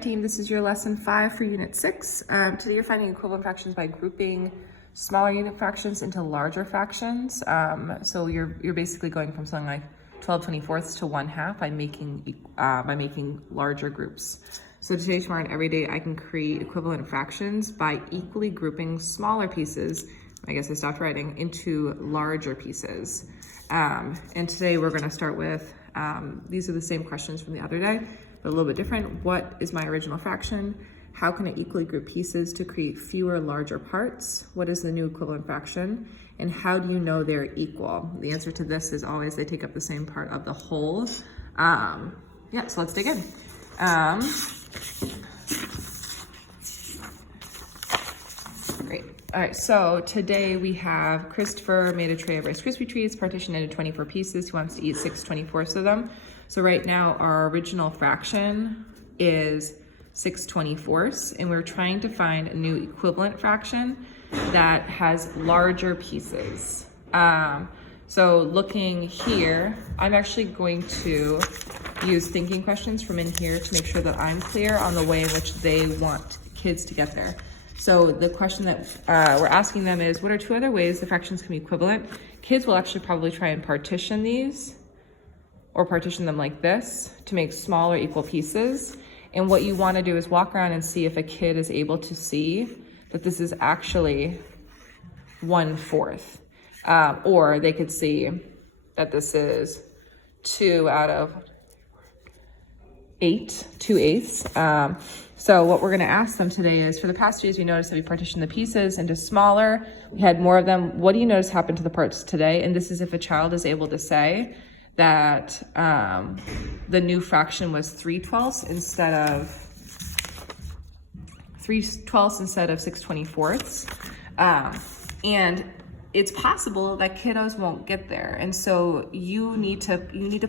Team, this is your lesson 5 for unit 6. Today you're finding equivalent fractions by grouping smaller unit fractions into larger fractions. So you're basically going from something like 12/24 to 1/2 by making larger groups. So today, tomorrow, and every day I can create equivalent fractions by equally grouping smaller pieces, I guess I stopped writing, into larger pieces. And today we're going to start with, these are the same questions from the other day, but a little bit different. What is my original fraction? How can I equally group pieces to create fewer larger parts? What is the new equivalent fraction? And how do you know they're equal? The answer to this is always they take up the same part of the whole. So let's dig in. Great. All right, so today we have Christopher made a tray of Rice Krispie treats, partitioned into 24 pieces. He wants to eat 6/24 of them. So right now our original fraction is 6/24, and we're trying to find a new equivalent fraction that has larger pieces. So looking here, I'm actually going to use thinking questions from in here to make sure that I'm clear on the way in which they want kids to get there. So the question that we're asking them is, what are 2 other ways the fractions can be equivalent? Kids will actually probably try and partition these, or partition them like this to make smaller equal pieces. And what you want to do is walk around and see if a kid is able to see that this is actually 1/4. Or they could see that this is 2 out of 8, 2/8. So what we're going to ask them today is, for the past 2 days, we noticed that we partitioned the pieces into smaller. We had more of them. What do you notice happened to the parts today? And this is if a child is able to say that the new fraction was 3/12 instead of 6/24. And it's possible that kiddos won't get there. And so you need to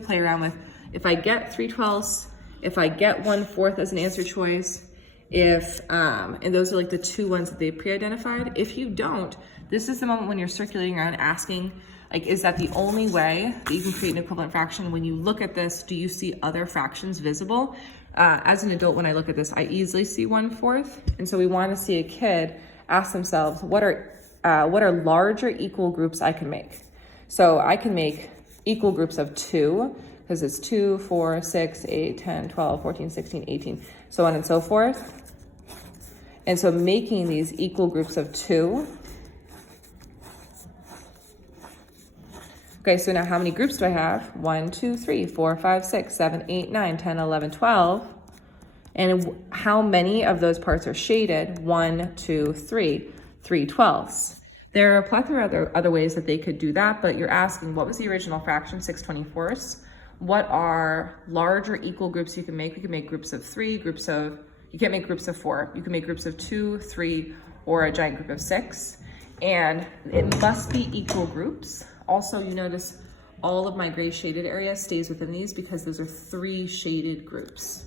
play around with, if I get 3/12, if I get 1/4 as an answer choice, and those are like the 2 ones that they pre-identified. If you don't, this is the moment when you're circulating around asking, like, is that the only way that you can create an equivalent fraction? When you look at this, do you see other fractions visible? As an adult, when I look at this, I easily see 1/4. And so we want to see a kid ask themselves, what are larger equal groups I can make? So I can make equal groups of 2, because it's 2, 4, 6, 8, 10, 12, 14, 16, 18, so on and so forth. And so making these equal groups of 2. Okay, so now how many groups do I have? 1, 2, 3, 4, 5, 6, 7, 8, 9, 10, 11, 12. And how many of those parts are shaded? 1, 2, 3, 3/12. There are a plethora of other ways that they could do that, but you're asking, what was the original fraction, 6/24? What are larger equal groups you can make? We can make groups of 3, you can't make groups of 4. You can make groups of 2, 3, or a giant group of 6. And it must be equal groups. Also, you notice all of my gray shaded area stays within these because those are 3 shaded groups.